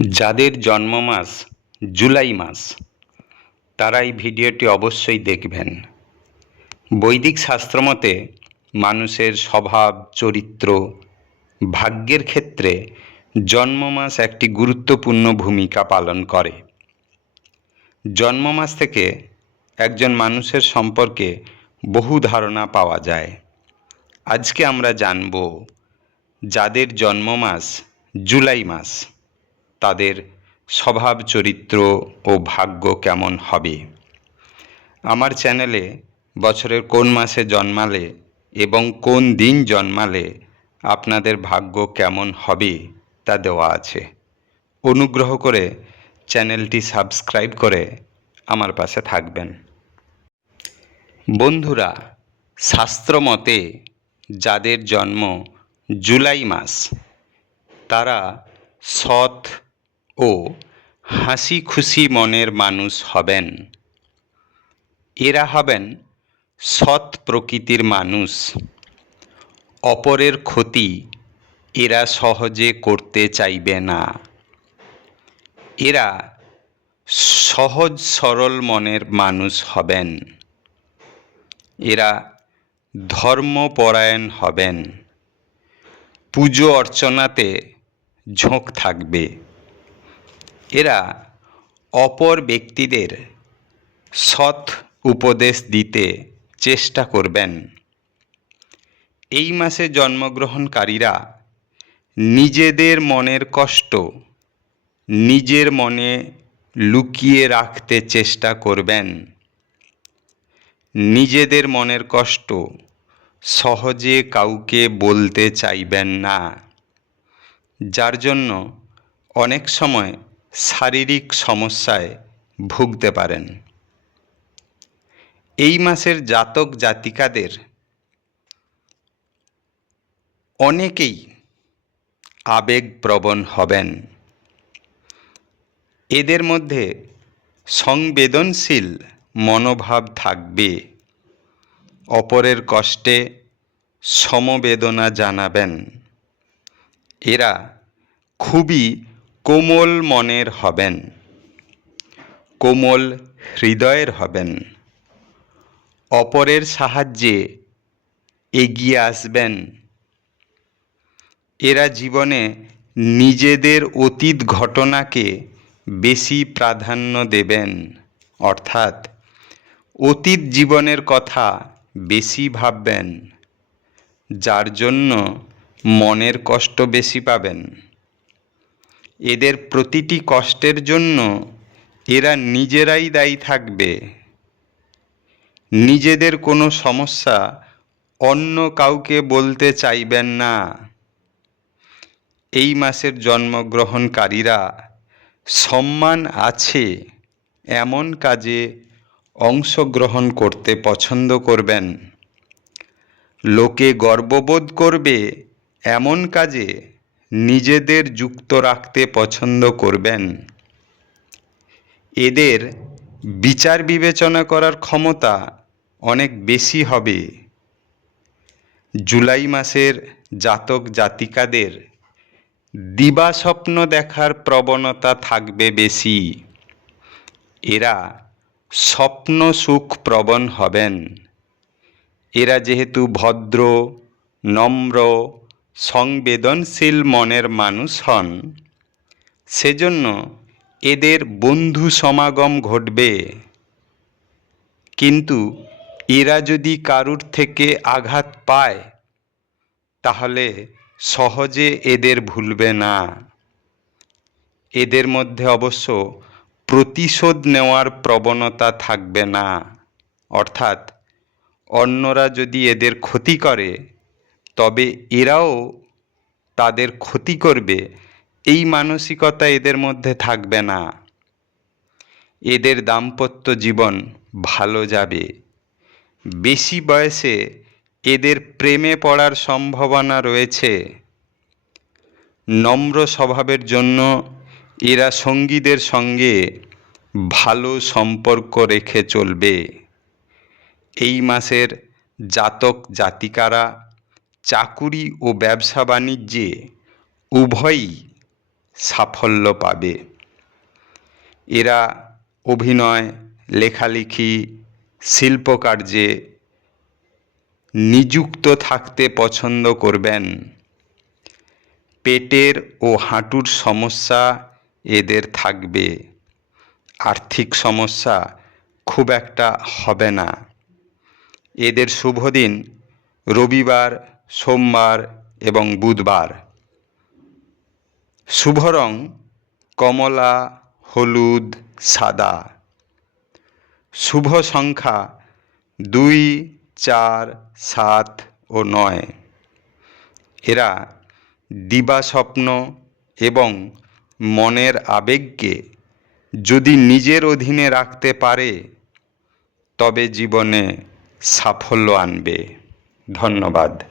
যাদের জন্ম মাস জুলাই মাস তারা এই ভিডিওটি অবশ্যই দেখবেন। বৈদিক শাস্ত্রমতে মানুষের স্বভাব, চরিত্র, ভাগ্যের ক্ষেত্রে জন্ম মাস একটি গুরুত্বপূর্ণ ভূমিকা পালন করে। জন্ম মাস থেকে একজন মানুষের সম্পর্কে বহু ধারণা পাওয়া যায়। আজকে আমরা জানব যাদের জন্ম মাস জুলাই মাস তাদের স্বভাব, চরিত্র ও ভাগ্য কেমন হবে। আমার চ্যানেলে বছরের কোন মাসে জন্মালে এবং কোন দিন জন্মালে আপনাদের ভাগ্য কেমন হবে তা দেওয়া আছে। অনুগ্রহ করে চ্যানেলটি সাবস্ক্রাইব করে আমার পাশে থাকবেন। বন্ধুরা, শাস্ত্রমতে যাদের জন্ম জুলাই মাস তারা সৎ ও হাসি খুশি মনের মানুষ হবেন। এরা হবেন সৎ প্রকৃতির মানুষ। অপরের ক্ষতি এরা সহজে করতে চাইবে না। এরা সহজ সরল মনের মানুষ হবেন। এরা ধর্মপরায়ণ হবেন। পুজো অর্চনাতে ঝোঁক থাকবে। এরা অপর ব্যক্তিদের সৎ উপদেশ দিতে চেষ্টা করবেন। এই মাসে জন্মগ্রহণকারীরা নিজেদের মনের কষ্ট নিজের মনে লুকিয়ে রাখতে চেষ্টা করবেন। নিজেদের মনের কষ্ট সহজে কাউকে বলতে চাইবেন না, যার জন্য অনেক সময় শারীরিক সমস্যায় ভুগতে পারেন। এই মাসের জাতক জাতিকাদের অনেকেই আবেগপ্রবণ হবেন। এদের মধ্যে সংবেদনশীল মনোভাব থাকবে। অপরের কষ্টে সমবেদনা জানাবেন। এরা খুবই কোমল মনের হবেন, কোমল হৃদয়ের হবেন। অপরের সাহায্যে এগিয়ে আসবেন। এরা জীবনে নিজেদের অতীত ঘটনাকে বেশি প্রাধান্য দেবেন, অর্থাৎ অতীত জীবনের কথা বেশি ভাববেন, যার জন্য মনের কষ্ট বেশি পাবেন। এদের প্রতিটি কষ্টের জন্য এরা নিজেরাই দায়ী থাকবে। নিজেদের কোনো সমস্যা অন্য কাউকে বলতে চাইবেন না। এই মাসের জন্মগ্রহণকারীরা সম্মান আছে এমন কাজে অংশগ্রহণ করতে পছন্দ করবেন। লোকে গর্ববোধ করবে এমন কাজে নিজেদের যুক্ত রাখতে পছন্দ করবেন। এদের বিচার বিবেচনা করার ক্ষমতা অনেক বেশি হবে। জুলাই মাসের জাতক জাতিকাদের দিবাস্বপ্ন দেখার প্রবণতা থাকবে বেশি। এরা স্বপ্ন সুখ প্রবণ হবেন। এরা যেহেতু ভদ্র, নম্র, সংবেদনশীল মনের মানুষ হন, সেজন্য এদের বন্ধু সমাগম ঘটবে। কিন্তু এরা যদি কারুর থেকে আঘাত পায় তাহলে সহজে এদের ভুলবে না। এদের মধ্যে অবশ্য প্রতিশোধ নেওয়ার প্রবণতা থাকবে না, অর্থাৎ অন্যরা যদি এদের ক্ষতি করে তবে এরাও তাদের ক্ষতি করবে, এই মানসিকতা এদের মধ্যে থাকবে না। এদের দাম্পত্য জীবন ভালো যাবে। বেশি বয়সে এদের প্রেমে পড়ার সম্ভাবনা রয়েছে। নম্র স্বভাবের জন্য এরা সঙ্গীদের সঙ্গে ভালো সম্পর্ক রেখে চলবে। এই মাসের জাতক জাতিকারা চাকুরি ও ব্যবসা বাণিজ্যে উভয়ই সাফল্য পাবে। এরা অভিনয়, লেখালেখি, শিল্পকার্যে নিযুক্ত থাকতে পছন্দ করবেন। পেটের ও হাঁটুর সমস্যা এদের থাকবে। আর্থিক সমস্যা খুব একটা হবে না। এদের শুভ দিন রবিবার, সোমবার এবং বুধবার। শুভ রং কমলা, হলুদ, সাদা। শুভ সংখ্যা 2, 4, 7 ও 9। এরা দিবাস্বপ্ন এবং মনের আবেগকে যদি নিজের অধীনে রাখতে পারে তবে জীবনে সাফল্য আনবে। ধন্যবাদ।